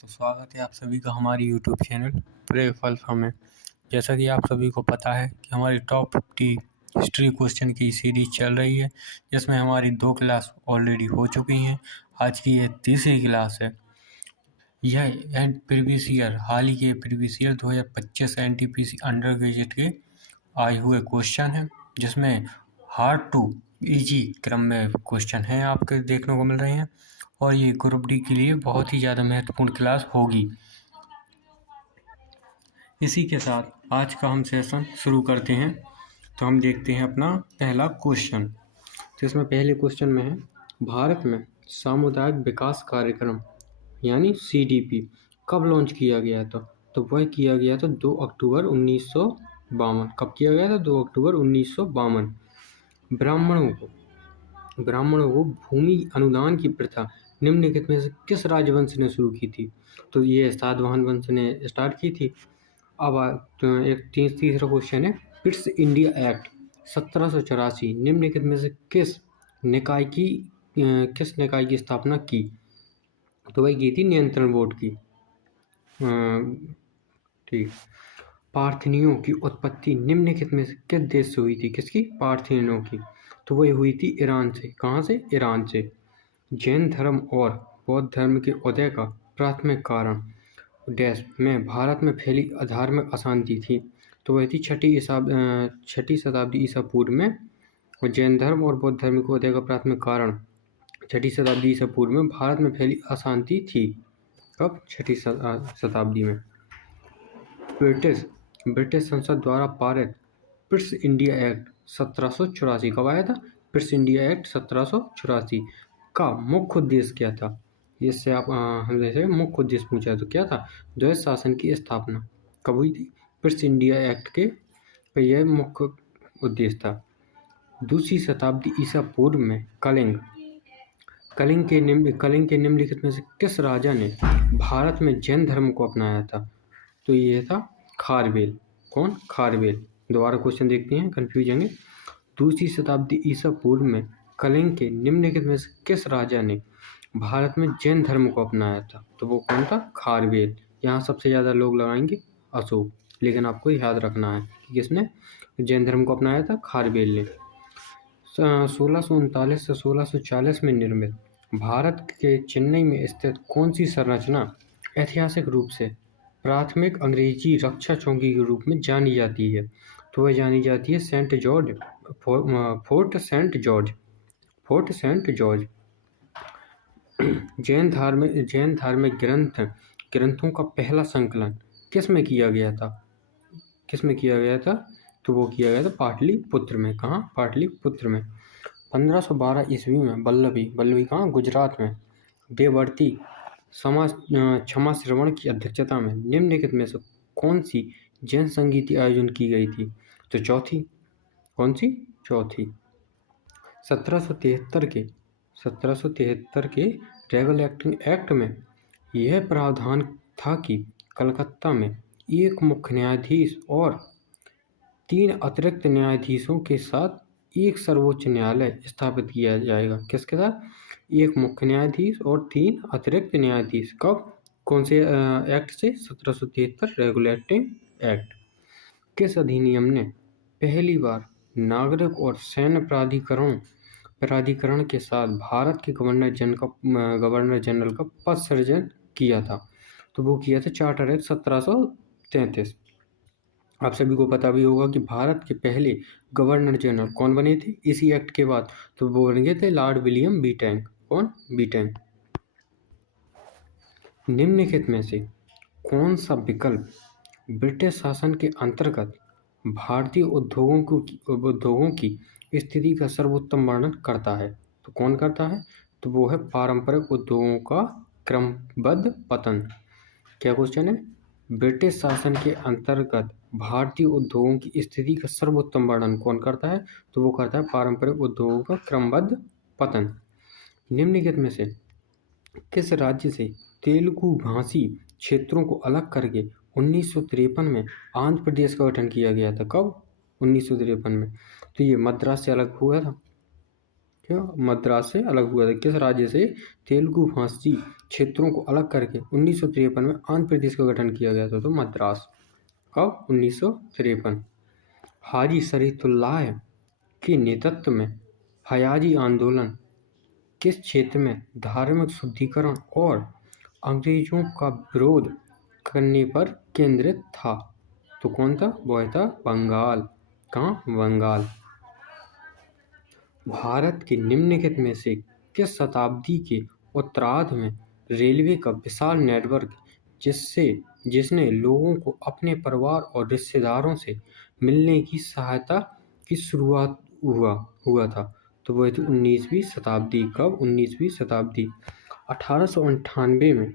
तो स्वागत है आप सभी का हमारी यूट्यूब चैनल ब्रेक अल्फा में। जैसा कि आप सभी को पता है कि हमारी टॉप 50 हिस्ट्री क्वेश्चन की सीरीज चल रही है, जिसमें हमारी 2 क्लास ऑलरेडी हो चुकी हैं। आज की ये तीसरी क्लास है। यह प्रीवियस ईयर हाल ही के previous year 2025 NTPC under graduate के आए हुए क्वेश्चन हैं, जिसमें हार्ड टू इजी क्रम में क्वेश्चन हैं आपके देखने को मिल रहे हैं। और ये ग्रुप डी के लिए बहुत ही ज़्यादा महत्वपूर्ण क्लास होगी। इसी के साथ आज का हम सेशन शुरू करते हैं। तो हम देखते हैं अपना पहला क्वेश्चन। तो इसमें पहले क्वेश्चन में है, भारत में सामुदायिक विकास कार्यक्रम यानी सीडीपी कब लॉन्च किया गया था? तो वह किया गया था 2 अक्टूबर 1952। कब किया गया था? 2 अक्टूबर 1952। ब्राह्मणों को भूमि अनुदान की प्रथा निम्नलिखित में से किस राजवंश ने शुरू की थी? तो ये सातवाहन वंश ने स्टार्ट की थी। अब तो एक तीसरा क्वेश्चन है, पिट्स इंडिया एक्ट 1784 निम्नलिखित में से किस निकाय की स्थापना की? तो वही की थी नियंत्रण बोर्ड की। ठीक। पार्थेनियों की उत्पत्ति निम्नलिखित में से किस देश से हुई थी? किसकी? पार्थेनियों की। तो वही हुई थी ईरान से। कहाँ से? ईरान से। जैन धर्म और बौद्ध धर्म के उदय का प्राथमिक कारण डैश में भारत में फैली धार्मिक अशांति थी। तो वह थी छठी शताब्दी ईसा पूर्व में। और जैन धर्म और बौद्ध धर्म के उदय का प्राथमिक कारण छठी शताब्दी ईसा पूर्व में भारत में फैली अशांति थी। कब? छठी शताब्दी में। ब्रिटिश संसद द्वारा पारित पिट्स इंडिया एक्ट 1784 कब आया था? पिट्स इंडिया एक्ट 1784 का मुख्य उद्देश्य क्या था? इससे आप हमसे मुख्य उद्देश्य पूछा तो क्या था? द्वैत शासन की स्थापना कब हुई थी? पिट्स इंडिया एक्ट के यह मुख्य उद्देश्य था। दूसरी शताब्दी ईसा पूर्व में कलिंग के निम्नलिखित में से किस राजा ने भारत में जैन धर्म को अपनाया था? तो ये था खारवेल। कौन? खारवेल। दोबारा क्वेश्चन देखते हैं, कंफ्यूज होंगे। दूसरी शताब्दी ईसा पूर्व में कलिंग के निम्नलिखित में से किस राजा ने भारत में जैन धर्म को अपनाया था? तो वो कौन था? खारवेल। यहाँ सबसे ज़्यादा लोग लगाएंगे अशोक, लेकिन आपको याद रखना है कि किसने जैन धर्म को अपनाया था? खारवेल ने। 1639 से 1640 में निर्मित भारत के चेन्नई में स्थित कौन सी संरचना ऐतिहासिक रूप से प्राथमिक अंग्रेजी रक्षा चौकी के रूप में जानी जाती है? तो वह जानी जाती है फोर्ट सेंट जॉर्ज। जैन धार्मिक ग्रंथों का पहला संकलन किस में किया गया था? तो वो किया गया था पाटलिपुत्र में। कहाँ? पाटलिपुत्र में। 1512 ईस्वी में वल्लभी कहाँ? गुजरात में देववर्ती क्षमा श्रवण की अध्यक्षता में निम्नलिखित में से कौन सी जैन संगीत आयोजन की गई थी? तो चौथी। कौन सी? चौथी। 1773 के रेगुलेटिंग एक्ट में यह प्रावधान था कि कलकत्ता में एक मुख्य न्यायाधीश और 3 अतिरिक्त न्यायाधीशों के साथ एक सर्वोच्च न्यायालय स्थापित किया जाएगा। किसके साथ? एक मुख्य न्यायाधीश और 3 अतिरिक्त न्यायाधीश। कब? कौन से एक्ट से? 1773 रेगुलेटिंग एक्ट। किस अधिनियम ने पहली बार नागरिक और सैन्य प्राधिकरण के साथ भारत के गवर्नर जनरल का पद सृजन किया था? तो वो किया था चार्टर एक्ट 1733। आप सभी को पता भी होगा कि भारत के पहले गवर्नर जनरल कौन बने थे इसी एक्ट के बाद? तो वो बन गए थे लॉर्ड विलियम बीटेंक। कौन? बीटेंक। निम्नलिखित में से कौन सा विकल्प ब्रिटिश शासन के अंतर्गत भारतीय उद्योगों की स्थिति का सर्वोत्तम वर्णन करता है? तो कौन करता है? तो वो है पारंपरिक उद्योगों का क्रमबद्ध पतन। क्या क्वेश्चन है? ब्रिटिश शासन के अंतर्गत भारतीय उद्योगों की स्थिति का सर्वोत्तम वर्णन कौन करता है? तो वो करता है पारंपरिक उद्योगों का क्रमबद्ध पतन। निम्नलिखित में से किस राज्य से तेलुगु भाषी क्षेत्रों को अलग करके 1953 में आंध्र प्रदेश का गठन किया गया था? कब? 1953 में। तो ये मद्रास से अलग हुआ था। क्या मद्रास से अलग हुआ था? किस राज्य से तेलुगु भाषी क्षेत्रों को अलग करके 1953 में आंध्र प्रदेश का गठन किया गया था? तो मद्रास। कब? 1953। हाजी शरीफुल्लाह के नेतृत्व में हयाजी आंदोलन किस क्षेत्र में धार्मिक शुद्धिकरण और अंग्रेजों का विरोध करने पर केंद्रित था? तो कौन था? वह था बंगाल। कहाँ? बंगाल। भारत के निम्नलिखित में से किस शताब्दी के उत्तरार्ध में रेलवे का विशाल नेटवर्क जिसने लोगों को अपने परिवार और रिश्तेदारों से मिलने की सहायता की शुरुआत हुआ था? तो वह थी 19वीं शताब्दी। कब? 19वीं शताब्दी। 1898 में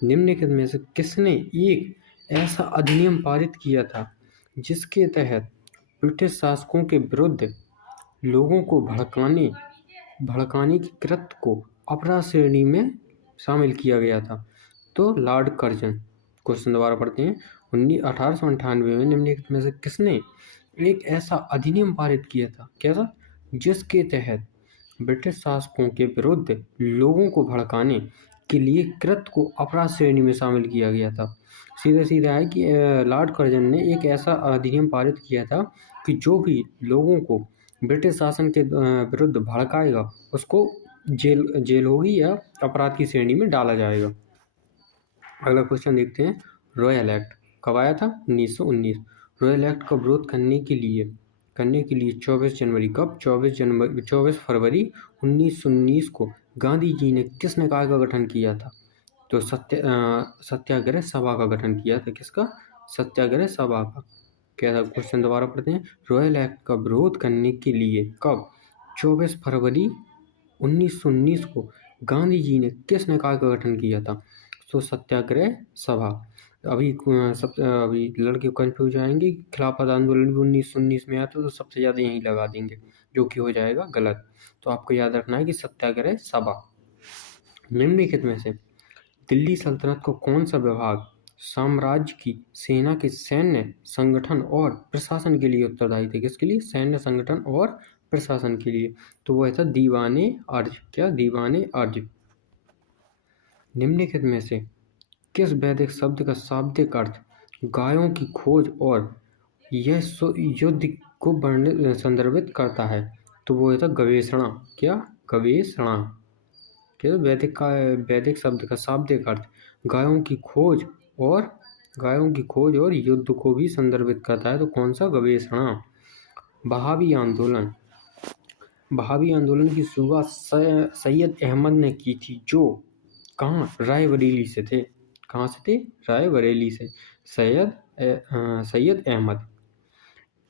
निम्नलिखित में से किसने एक ऐसा अधिनियम पारित किया था जिसके तहत ब्रिटिश शासकों के विरुद्ध लोगों को भड़काने की कृत्य को अपराध श्रेणी में शामिल किया गया था? तो लॉर्ड कर्जन। क्वेश्चन दोबारा पढ़ते हैं। 1898 में निम्नलिखित में से किसने एक ऐसा अधिनियम पारित किया था? कैसा? जिसके तहत ब्रिटिश शासकों के विरुद्ध लोगों को भड़काने के लिए कृत्य को अपराध श्रेणी में शामिल किया गया था। सीधा है कि लॉर्ड कर्जन ने एक ऐसा अधिनियम पारित किया था कि जो भी लोगों को ब्रिटिश शासन के विरुद्ध भड़काएगा उसको जेल होगी या अपराध की श्रेणी में डाला जाएगा। अगला क्वेश्चन देखते हैं। रॉयल एक्ट कब आया था? 1919। रॉयल एक्ट का विरोध करने के लिए 24 जनवरी कब? 24 फरवरी 1919 को गांधी जी ने किस निकाय का गठन किया था? तो सत्याग्रह सभा का गठन किया था। किसका? सत्याग्रह सभा का। क्या था? क्वेश्चन दोबारा पढ़ते हैं। रॉयल एक्ट का विरोध करने के लिए कब? 24 फरवरी 1919 को गांधी जी ने किस निकाय का गठन किया था? तो सत्याग्रह सभा। अभी लड़के कंफ्यूज आएंगे। खिलाफत आंदोलन भी 1919 में आया था, तो सबसे ज़्यादा यहीं लगा देंगे, जो कि हो जाएगा गलत। तो आपको याद रखना है कि सत्याग्रह सभा। निम्नलिखित में से दिल्ली सल्तनत को कौन सा विभाग साम्राज्य की सेना के सैन्य संगठन और प्रशासन के लिए उत्तरदायी थे? किसके लिए? सैन्य संगठन और प्रशासन के लिए। तो वह था दीवाने अर्ज। क्या? दीवाने अर्ज। निम्नलिखित में से किस वैदिक शब्द का शाब्दिक अर्थ गायों की खोज और यह युद्ध को संदर्भित करता है? तो वो था गवेषणा। क्या? गवेषणा। क्या? वैदिक शब्द का शाब्दिक अर्थ गायों की खोज और युद्ध को भी संदर्भित करता है। तो कौन सा? गवेषणा। बहावी आंदोलन की शुरुआत सैयद अहमद ने की थी, जो कहाँ? रायबरेली से थे। कहाँ से थे? रायबरेली से। सैयद अहमद।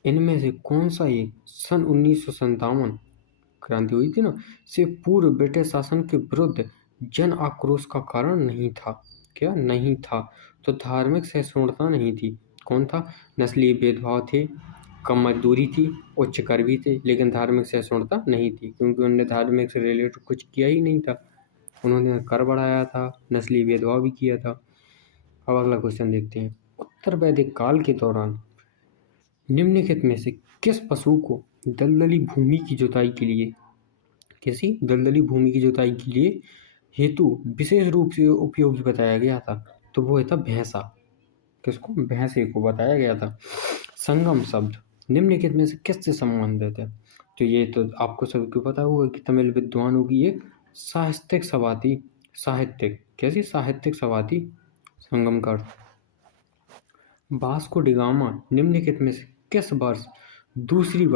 इनमें से कौन सा एक सन 1957 क्रांति हुई थी ना, से पूर्व ब्रिटिश शासन के विरुद्ध जन आक्रोश का कारण नहीं था? क्या? नहीं था। तो धार्मिक सहिष्णुता नहीं थी। कौन था? नस्लीय भेदभाव थे, कम मजदूरी थी, उच्च कर भी थे, लेकिन धार्मिक सहिष्णुता नहीं थी, क्योंकि उन्होंने धार्मिक से रिलेटेड कुछ किया ही नहीं था। उन्होंने कर बढ़ाया था, नस्लीय भेदभाव भी किया था। अब अगला क्वेश्चन देखते हैं। उत्तर वैदिक काल के दौरान निम्नलिखित में से किस पशु को दलदली भूमि की जुताई के लिए हेतु विशेष रूप से उपयोगी बताया गया था? तो वो था भैंसा। किसको? भैंसे को बताया गया था। संगम शब्द निम्नलिखित में से किससे संबंधित है? तो ये तो आपको सबको पता होगा कि तमिल विद्वानों की एक साहित्यिक सभा थी। कैसी? साहित्यिक सभा थी। संगम का अर्थ। वास्को डी गामा निम्नलिखित में से किस वर्ष दूसरी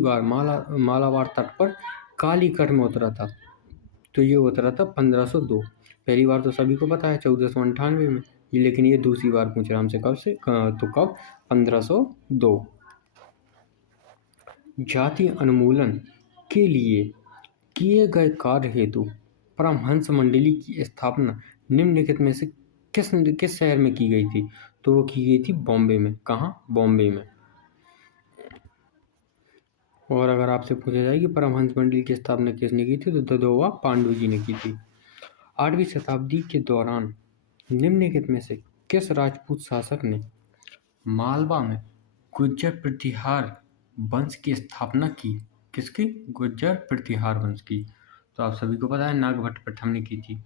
बार मालाबार तट पर कालीकट में उतरा था? तो ये उतरा था 1502। पहली बार तो सभी को पता है 1498 में, लेकिन ये दूसरी बार पूछ रहा हमसे कब से, तो कब? 1502। जाति उन्मूलन के लिए किए गए कार्य हेतु परमहंस मंडली की स्थापना निम्नलिखित में से किस शहर में की गई थी? तो वो की गई थी बॉम्बे में। कहाँ? बॉम्बे में। और अगर आपसे पूछा जाए कि परमहंस मंडली की स्थापना किसने की थी, तो ददोवा पांडु जी ने की थी। 8वीं शताब्दी के दौरान निम्नलिखित में से किस राजपूत शासक ने मालवा में गुर्जर प्रतिहार वंश की स्थापना की? किसकी? गुर्जर प्रतिहार वंश की। तो आप सभी को पता है नागभट्ट पर हमने की थी।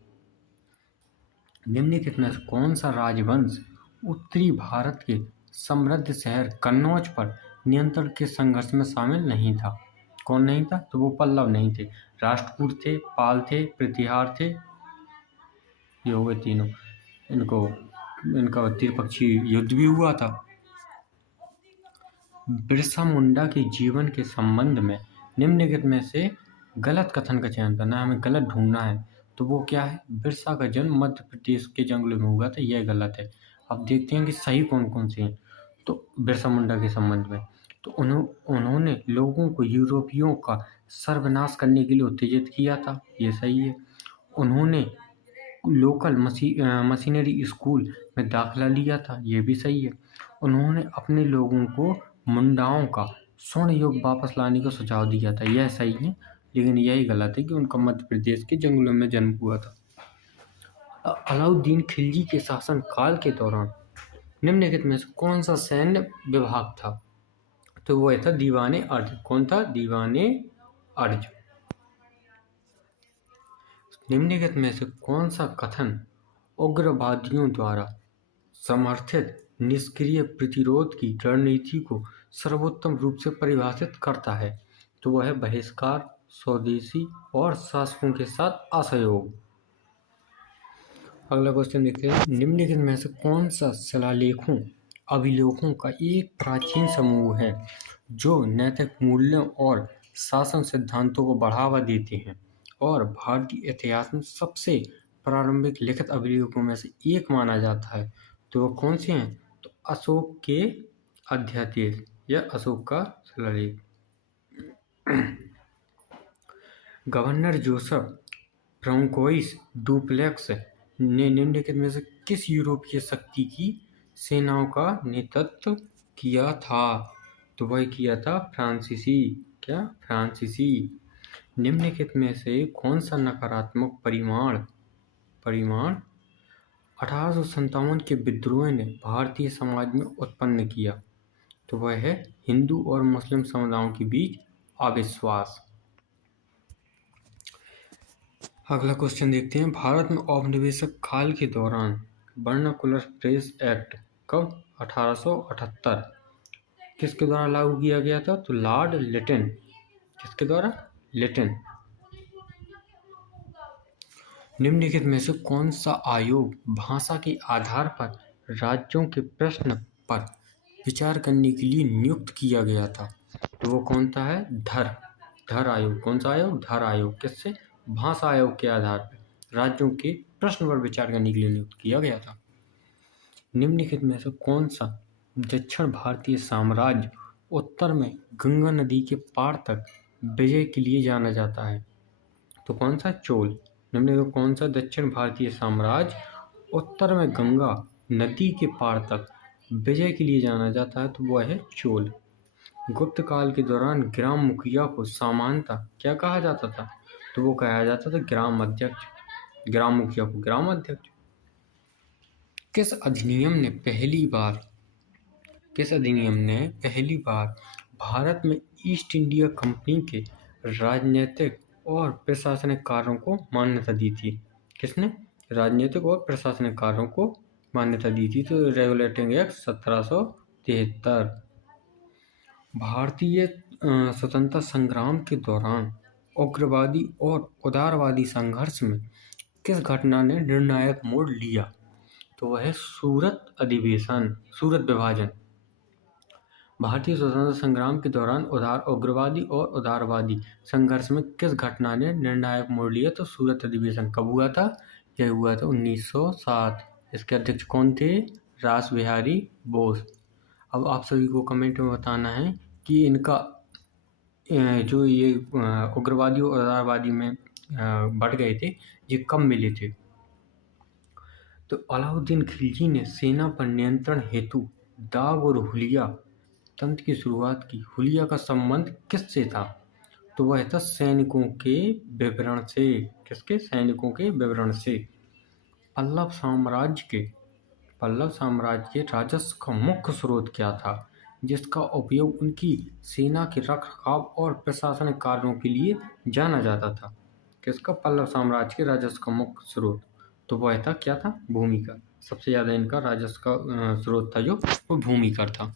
निम्नलिखित में से कौन सा राजवंश उत्तरी भारत के समृद्ध शहर कन्नौज पर नियंत्रण के संघर्ष में शामिल नहीं था? कौन नहीं था? तो वो पल्लव नहीं थे, राष्ट्रकूट थे, पाल थे, प्रतिहार थे। ये हो गए तीनों। इनका त्रिपक्षीय युद्ध भी हुआ था। बिरसा मुंडा के जीवन के संबंध में निम्नलिखित में से गलत कथन का चयन करना है, हमें गलत ढूंढना है। तो वो क्या है? बिरसा का जन्म मध्य प्रदेश के जंगलों में हुआ था, यह गलत है। अब देखते हैं कि सही कौन कौन से हैं। तो बिरसा मुंडा के संबंध में तो उन्होंने लोगों को यूरोपियों का सर्वनाश करने के लिए उत्तेजित किया था, ये सही है। उन्होंने लोकल मशीनरी स्कूल में दाखिला लिया था, ये भी सही है। उन्होंने अपने लोगों को मुंडाओं का स्वर्ण युग वापस लाने का सुझाव दिया था, यह सही है। लेकिन यही गलत है कि उनका मध्य प्रदेश के जंगलों में जन्म हुआ था। अलाउद्दीन खिलजी के शासन काल के दौरान निम्नलिखित में से कौन सा सैन्य विभाग था? तो वो था दीवाने अर्ज। कौन था? दीवाने अर्ज। निम्नलिखित में से कौन सा कथन उग्रवादियों द्वारा समर्थित निष्क्रिय प्रतिरोध की रणनीति को सर्वोत्तम रूप से परिभाषित करता है? तो वह है बहिष्कार, स्वदेशी और शासकों के साथ असहयोग। अगला क्वेश्चन देखते हैं। निम्नलिखित में से कौन सा शिलालेखों अभिलेखों का एक प्राचीन समूह है जो नैतिक मूल्यों और शासन सिद्धांतों को बढ़ावा देते हैं और भारतीय इतिहास में सबसे प्रारंभिक लिखित अभिलेखों में से एक माना जाता है? तो वो कौन से हैं? तो अशोक के अध्यादेश या अशोक का शिलालेख। गवर्नर जोसेफ फ्रांकोइस डुप्लेक्स ने निम्नलिखित में से किस यूरोपीय शक्ति की सेनाओं का नेतृत्व किया था? तो वह किया था फ्रांसीसी। क्या? फ्रांसीसी। निम्नलिखित में से कौन सा नकारात्मक परिमाण 1857 के विद्रोह ने भारतीय समाज में उत्पन्न किया? तो वह है हिंदू और मुस्लिम समुदायों के बीच अविश्वास। अगला क्वेश्चन देखते हैं। भारत में औपनिवेशिक काल के दौरान वर्नाकुलर प्रेस एक्ट कब? 1878 किसके द्वारा लागू किया गया था? तो लॉर्ड लिटन। किसके द्वारा? लिटन। निम्नलिखित में से कौन सा आयोग भाषा के आधार पर राज्यों के प्रश्न पर विचार करने के लिए नियुक्त किया गया था? तो वो कौन सा है? धर आयोग। कौन सा आयोग? धर आयोग। किससे? भाषा आयोग के आधार पर राज्यों के प्रश्न पर विचार करने के लिए नियुक्त किया गया था। निम्नलिखित में से कौन सा दक्षिण भारतीय साम्राज्य उत्तर में गंगा नदी के पार तक विजय के लिए जाना जाता है? तो कौन सा? चोल। निम्नलिखित कौन सा दक्षिण भारतीय साम्राज्य उत्तर में गंगा नदी के पार तक विजय के लिए जाना जाता है? तो वह है चोल। गुप्त काल के दौरान ग्राम मुखिया को सामान्यतः क्या कहा जाता था? तो वो कहा जाता था ग्राम अध्यक्ष। ग्राम मुखिया को ग्राम अध्यक्ष। किस अधिनियम ने पहली बार भारत में ईस्ट इंडिया कंपनी के राजनीतिक और प्रशासनिक कार्यों को मान्यता दी थी? किसने? राजनीतिक और प्रशासनिक कार्यों को मान्यता दी थी। तो रेगुलेटिंग एक्ट 1773। भारतीय स्वतंत्रता संग्राम के दौरान उग्रवादी और उदारवादी संघर्ष में किस घटना ने निर्णायक मोड़ लिया? तो वह है सूरत विभाजन। भारतीय स्वतंत्रता संग्राम के दौरान उग्रवादी और उदारवादी संघर्ष में किस घटना ने निर्णायक मोड़ लिया? तो सूरत अधिवेशन। कब हुआ था? यह हुआ था 1907। इसके अध्यक्ष कौन थे? रास बिहारी बोस। अब आप सभी को कमेंट में बताना है कि इनका जो ये उग्रवादी और उदारवादी में बढ़ गए थे, ये कब मिले थे? तो अलाउद्दीन खिलजी ने सेना पर नियंत्रण हेतु दाग और हुलिया तंत्र की शुरुआत की। हुलिया का संबंध किससे था? तो वह था सैनिकों के विवरण से। किसके? सैनिकों के विवरण से। पल्लव साम्राज्य के राजस्व का मुख्य स्रोत क्या था? जिसका उपयोग उनकी सेना के रखरखाव और प्रशासनिक कार्यों के लिए जाना जाता था। किसका? पल्लव साम्राज्य के राजस्व का मुख्य स्रोत तो वह था क्या था? भूमिकर। सबसे ज्यादा इनका राजस्व का स्रोत था जो वो भूमिकर था।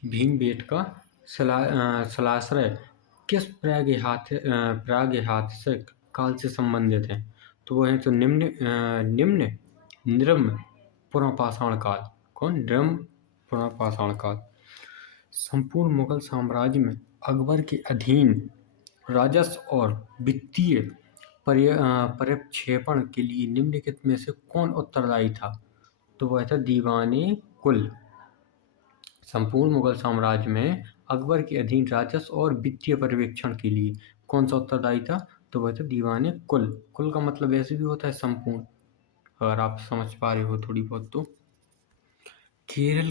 भीमबेटका शिलाश्रय किस प्रागैतिहासिक काल से संबंधित है? तो वह है तो निम्न पुनर्पाषाण काल। कौन? निम्न पुनर्पाषाण काल। संपूर्ण मुगल साम्राज्य में अकबर के अधीन राजस्व और वित्तीय प्रक्षेपण के लिए निम्नलिखित में से कौन उत्तरदायी था? तो वह था दीवाने कुल। संपूर्ण मुगल साम्राज्य में अकबर के अधीन राजस्व और वित्तीय पर्यवेक्षण के लिए कौन सा उत्तरदायी था? तो वह था दीवाने कुल। कुल का मतलब ऐसे भी होता है संपूर्ण, अगर आप समझ पा रहे हो थोड़ी बहुत तो। केरल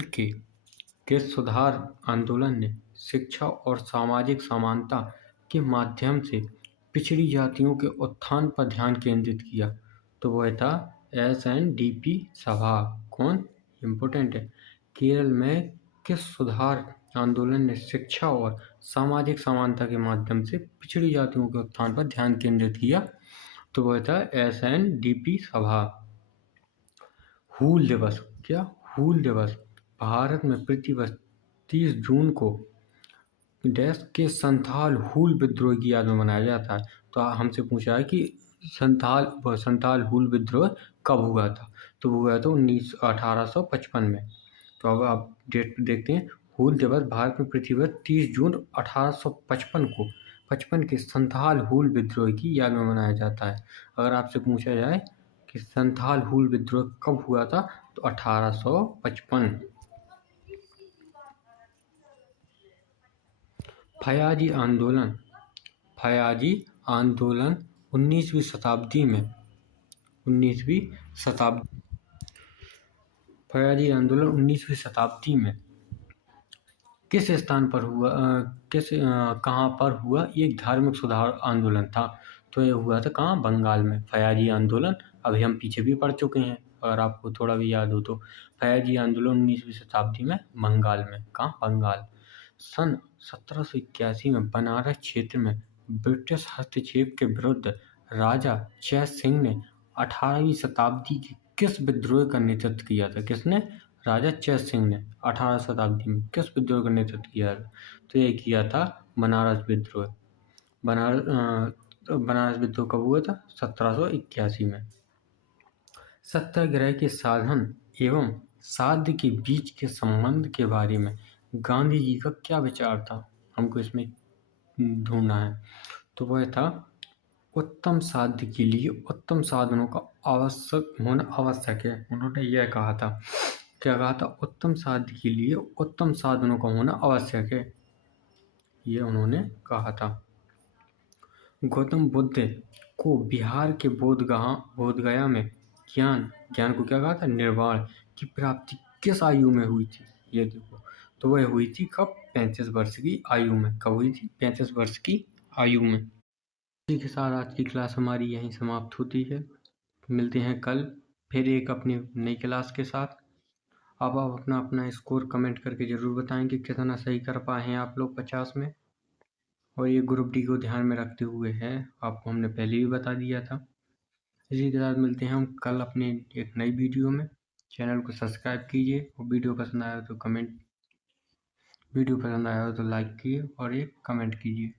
के सुधार आंदोलन ने शिक्षा और सामाजिक समानता के माध्यम से पिछड़ी जातियों के उत्थान पर ध्यान केंद्रित किया। तो वह था SNDP सभा। कौन? इम्पोर्टेंट है। केरल में किस सुधार आंदोलन ने शिक्षा और सामाजिक समानता के माध्यम से पिछड़ी जातियों के उत्थान पर ध्यान केंद्रित किया? तो वह था SNDP सभा। हूल दिवस। क्या? हूल दिवस भारत में प्रतिवर्ष 30 जून को देश के संथाल हूल विद्रोह की याद में मनाया जाता है। तो हमसे पूछा है कि संथाल हूल विद्रोह कब हुआ था? तो वो हुआ था 1855 में। तो अब आप डेट देखते हैं। हूल दिवस भारत में प्रतिवर्ष 30 जून 1855 को 55 के संथाल हूल विद्रोह की याद में मनाया जाता है। अगर आपसे पूछा जाए कि संथाल हूल विद्रोह कब हुआ था, तो 1855। फयाजी आंदोलन 19वीं शताब्दी में फयाजी आंदोलन 19वीं शताब्दी में किस स्थान पर हुआ? कहाँ पर हुआ? एक धार्मिक सुधार आंदोलन था। तो ये हुआ था कहाँ? बंगाल में। फयाजी आंदोलन अभी हम पीछे भी पढ़ चुके हैं, अगर आपको थोड़ा भी याद हो तो। फयाजी आंदोलन 19वीं शताब्दी में बंगाल में। कहाँ? बंगाल। सन 1781 में बनारस क्षेत्र में ब्रिटिश हस्तक्षेप के विरुद्ध राजा जय सिंह ने 18वीं शताब्दी के किस विद्रोह का नेतृत्व किया था? किसने? राजा जय सिंह ने 18वीं शताब्दी में किस विद्रोह का नेतृत्व किया था? तो यह किया था बनारस विद्रोह। बनारस विद्रोह कब हुआ था? 1781 में। सत्याग्रह के साधन एवं साध्य के बीच के संबंध के बारे में गांधी जी का क्या विचार था? हमको इसमें ढूंढना है। तो वह था उत्तम साध्य के लिए उत्तम साधनों का आवश्यक होना आवश्यक है। उन्होंने यह कहा था। क्या कहा था? उत्तम साध्य के लिए उत्तम साधनों का होना आवश्यक है, ये उन्होंने कहा था। गौतम बुद्ध को बिहार के बोधगया में ज्ञान को क्या कहा था? निर्वाण की प्राप्ति किस आयु में हुई थी? ये देखो, तो वह हुई थी कब? 35 वर्ष की आयु में। कब हुई थी? 35 वर्ष की आयु में। इसी के साथ आज की क्लास हमारी यहीं समाप्त होती है। मिलते हैं कल फिर एक अपनी नई क्लास के साथ। अब आप अपना स्कोर कमेंट करके ज़रूर बताएं कि कितना सही कर पाए हैं आप लोग 50 में। और ये ग्रुप डी को ध्यान में रखते हुए है, आपको हमने पहले भी बता दिया था। इसी के साथ मिलते हैं हम कल अपने एक नई वीडियो में। चैनल को सब्सक्राइब कीजिए और वीडियो पसंद आया तो लाइक कीजिए और एक कमेंट कीजिए।